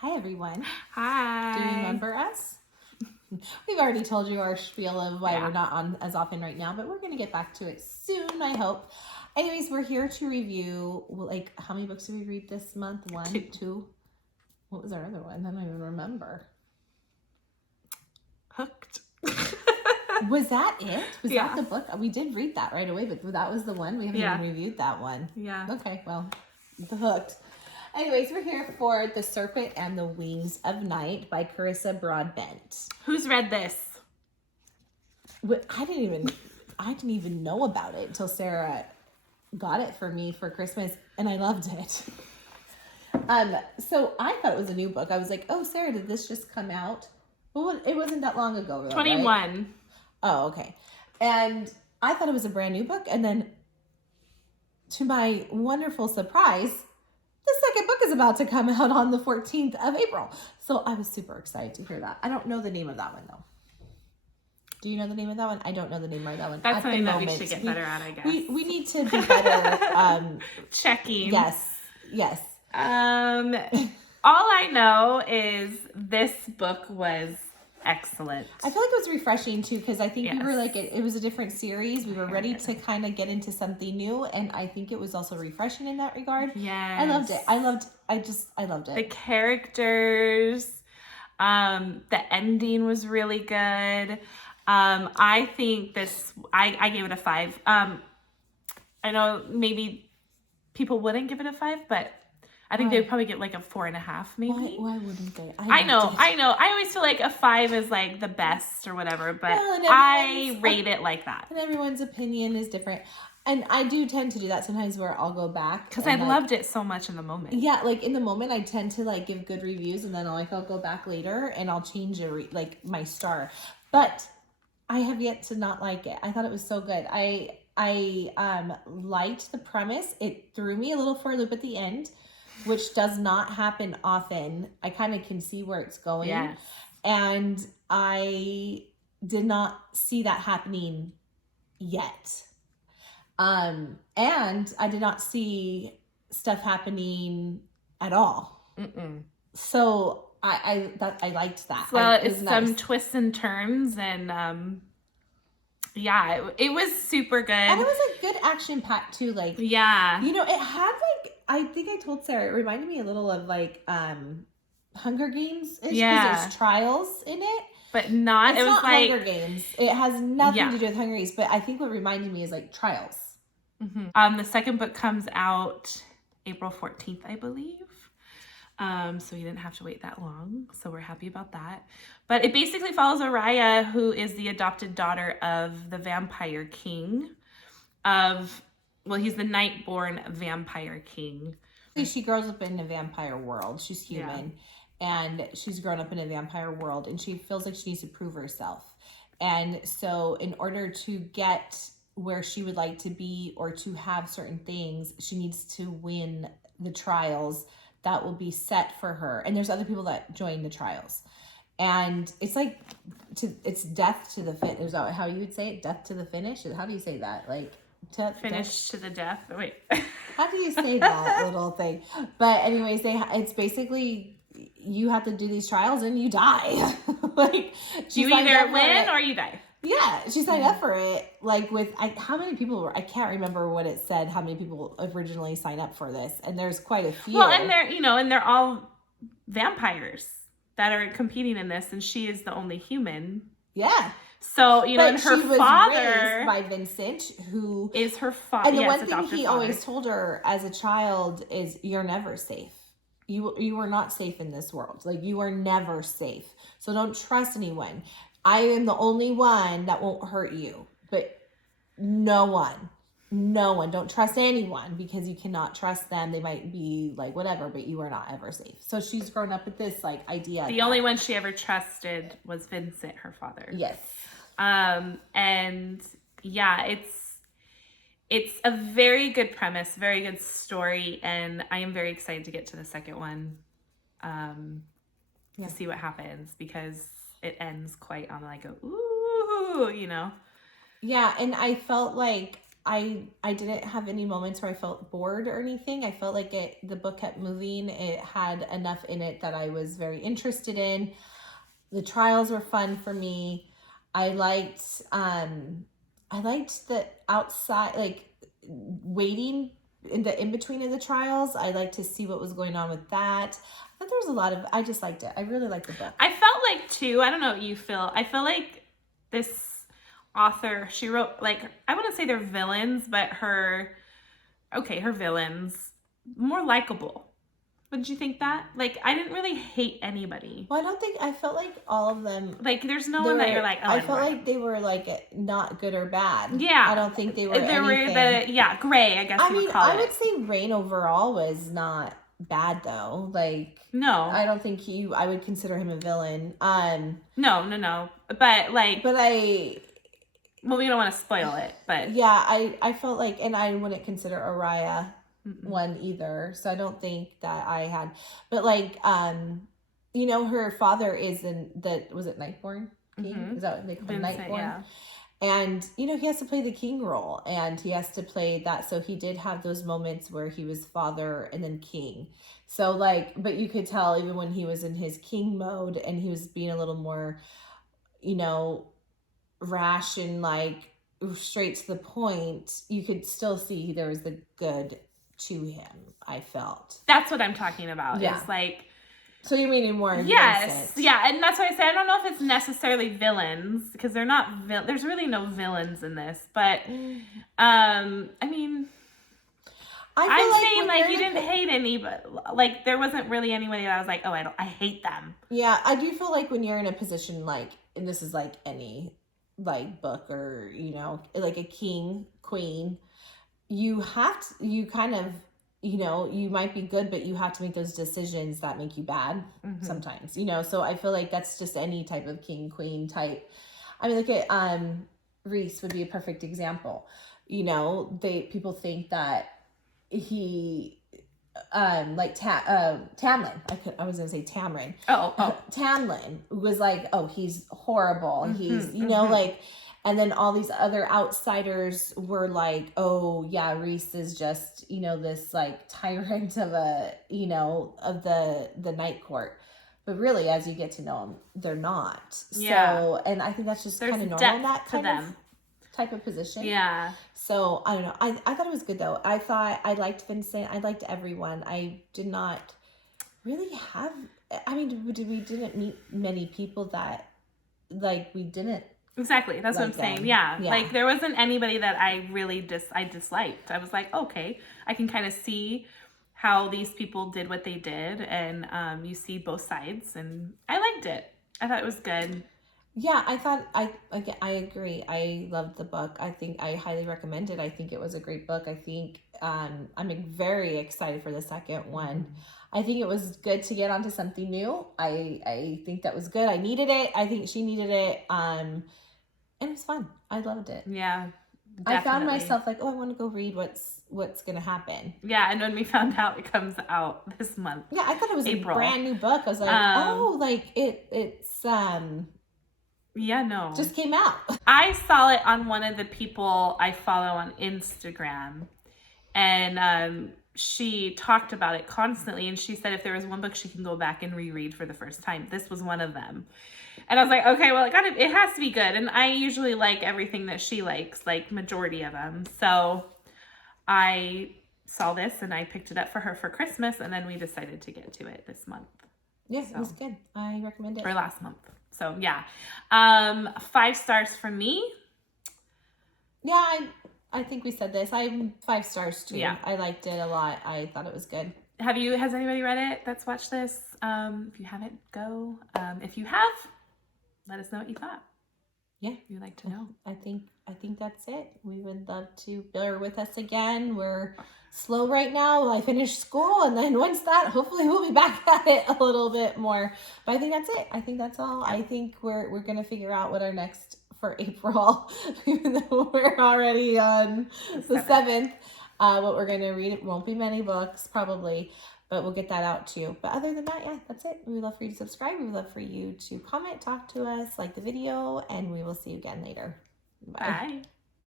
Hi, everyone. Hi. Do you remember us? We've already told you our spiel of why we're not on as often right now, but we're going to get back to it soon, I hope. Anyways, we're here to review, like, how many books did we read this month? One, two. What was our other one? I don't even remember. Hooked. Was that it? Was that the book? We did read that right away, but that was the one? We haven't even reviewed that one. Yeah. Okay, well, the Hooked. Anyways, we're here for The Serpent and the Wings of Night by Carissa Broadbent. Who's read this? I didn't even know about it until Sarah got it for me for Christmas, and I loved it. So I thought it was a new book. I was like, oh, Sarah, did this just come out? Well, it wasn't that long ago, though, 21. Right? Oh, okay. And I thought it was a brand new book, and then to my wonderful surprise, the second book is about to come out on the 14th of April. So I was super excited to hear that. I don't know the name of that one, though. Do you know the name of that one? I don't know the name of that one. That's something that we should get better at, I guess. We need to be better. Checking. Yes. All I know is this book was excellent. I feel like it was refreshing too, because I think we were like, it was a different series. We were ready to kind of get into something new, and I think it was also refreshing in that regard. Yes. I loved it. I loved it. The characters, the ending was really good. I think this, I gave it a 5. I know maybe people wouldn't give it a 5, but I think they would probably get like a 4.5, maybe. Why wouldn't they? I know. I always feel like a 5 is like the best or whatever, but I rate it like that. And everyone's opinion is different. And I do tend to do that sometimes where I'll go back. Because I loved it so much in the moment. Yeah, like in the moment I tend to like give good reviews, and then I'll go back later and I'll change like my star. But I have yet to not like it. I thought it was so good. I liked the premise. It threw me a little for a loop at the end, which does not happen often. I kind of can see where it's going. Yes. And I did not see that happening yet. And I did not see stuff happening at all. Mm-mm. So I liked that. Well, it's nice. Some twists and turns, and it was super good. And it was like good action packed too. Like, it had like, I think I told Sarah, it reminded me a little of like Hunger Games. Yeah. There's trials in it. But not, it's it was not like Hunger Games. It has nothing to do with Hunger Games, but I think what reminded me is like trials. Mm-hmm. The second book comes out April 14th, I believe. So you didn't have to wait that long. So we're happy about that. But it basically follows Araya, who is the adopted daughter of the vampire king he's the night-born vampire king. She grows up in a vampire world. She's human. Yeah. And she's grown up in a vampire world, and she feels like she needs to prove herself. And so in order to get where she would like to be or to have certain things, she needs to win the trials that will be set for her. And there's other people that join the trials. And it's like, it's death to the finish. Is that how you would say it? Death to the finish? How do you say that? Like, finish to the death? Wait. How do you say that little thing? But anyways, it's basically, you have to do these trials and you die. Like, you either win or you die. Yeah, she signed up for it. Like with how many people were? I can't remember what it said. How many people originally signed up for this? And there's quite a few. Well, and they're all vampires that are competing in this, and she is the only human. Yeah. So and her she was father raised by Vincent, who is her father. And the one thing he always told her as a child is, "You're never safe. You are not safe in this world. Like, you are never safe. So don't trust anyone. I am the only one that won't hurt you, but no one, don't trust anyone, because you cannot trust them. They might be like whatever, but you are not ever safe." So she's grown up with this like idea. The only one she ever trusted was Vincent, her father. Yes. And yeah, it's a very good premise, very good story, and I am very excited to get to the second one, to see what happens, because it ends quite on like a ooh, Yeah, and I felt like I didn't have any moments where I felt bored or anything. I felt like the book kept moving. It had enough in it that I was very interested in. The trials were fun for me. I liked the outside, like waiting in between of the trials. I liked to see what was going on with that. I thought there was a lot of, I just liked it. I really liked the book. I felt like too, I don't know what you feel. I feel like this author, she wrote, like, I wouldn't say they're villains, but her villains, more likable. Wouldn't you think that? Like, I didn't really hate anybody. Well, I felt like all of them. Like, there's no one that you're like, oh, I felt like they were like not good or bad. Yeah. I don't think they were There anything. were gray, I guess you would call it. I would say Rain overall was not bad though. Like, no. I don't think I would consider him a villain. No. But like. But well, we don't want to spoil it, but. Yeah, I felt like, and I wouldn't consider Araya one either, so I don't think that I had, but like you know, her father is was it Nightborn King? Is that what they call him? Nightborn? Yeah. And you know, he has to play the king role, and he has to play that, so he did have those moments where he was father and then king. So like, but you could tell even when he was in his king mode and he was being a little more, you know, rash and like straight to the point, you could still see there was the good to him. I felt that's what I'm talking about. Yeah. It's like, so you're meaning more yes, yeah, and that's why I say I don't know if it's necessarily villains, because they're not there's really no villains in this, but I mean, I'm saying like you didn't hate anybody, like there wasn't really anybody that I was like, oh, I hate them. Yeah, I do feel like when you're in a position like, and this is like any like book or, you know, like a king, queen, you kind of, you know, you might be good, but you have to make those decisions that make you bad sometimes, you know? So I feel like that's just any type of king, queen type. I mean, look at, Reese would be a perfect example. You know, people think that he, like Tamlin, I was gonna say Tamrin. Tamlin was like, oh, he's horrible. He's, you know, like, and then all these other outsiders were like, oh yeah, Reese is just, you know, this like tyrant of of the night court. But really, as you get to know them, they're not. Yeah. So, and I think that's just kind of normal in that kind of type of position. Yeah. So I don't know. I thought it was good though. I liked Vincent. I liked everyone. I did not really have, I mean, we didn't meet many people that like we didn't. Exactly. That's what I'm saying. Yeah. Like there wasn't anybody that I really disliked. I was like, okay, I can kind of see how these people did what they did, and you see both sides, and I liked it. I thought it was good. Yeah, I thought I agree. I loved the book. I think I highly recommend it. I think it was a great book. I think I'm very excited for the second one. I think it was good to get onto something new. I think that was good. I needed it. I think she needed it. And it was fun. I loved it. Yeah. Definitely. I found myself like, oh, I want to go read what's gonna happen. Yeah, and when we found out it comes out this month. Yeah, I thought it was April. A brand new book. I was like, oh, like it's yeah, no. just came out. I saw it on one of the people I follow on Instagram, and she talked about it constantly, and she said if there was one book she can go back and reread for the first time, this was one of them. And I was like, okay, well, it has to be good. And I usually like everything that she likes, like majority of them. So I saw this and I picked it up for her for Christmas, and then we decided to get to it this month. Yeah, so, it was good. I recommend it. Or last month. So yeah. 5 stars from me. Yeah, I think we said this. I'm 5 stars too. Yeah. I liked it a lot. I thought it was good. Has anybody read it that's watched this? If you haven't, go. If you have, let us know what you thought. Yeah. We'd like to know. I think that's it. We would love to bear with us again. We're slow right now. I finished school, and then once that, hopefully we'll be back at it a little bit more. But I think that's it. I think that's all. I think we're gonna figure out what our next for April, even though we're already on the 7th. What we're gonna read. It won't be many books probably, but we'll get that out too. But other than that, yeah, that's it. We would love for you to subscribe. We would love for you to comment, talk to us, like the video, and we will see you again later. Bye. Bye.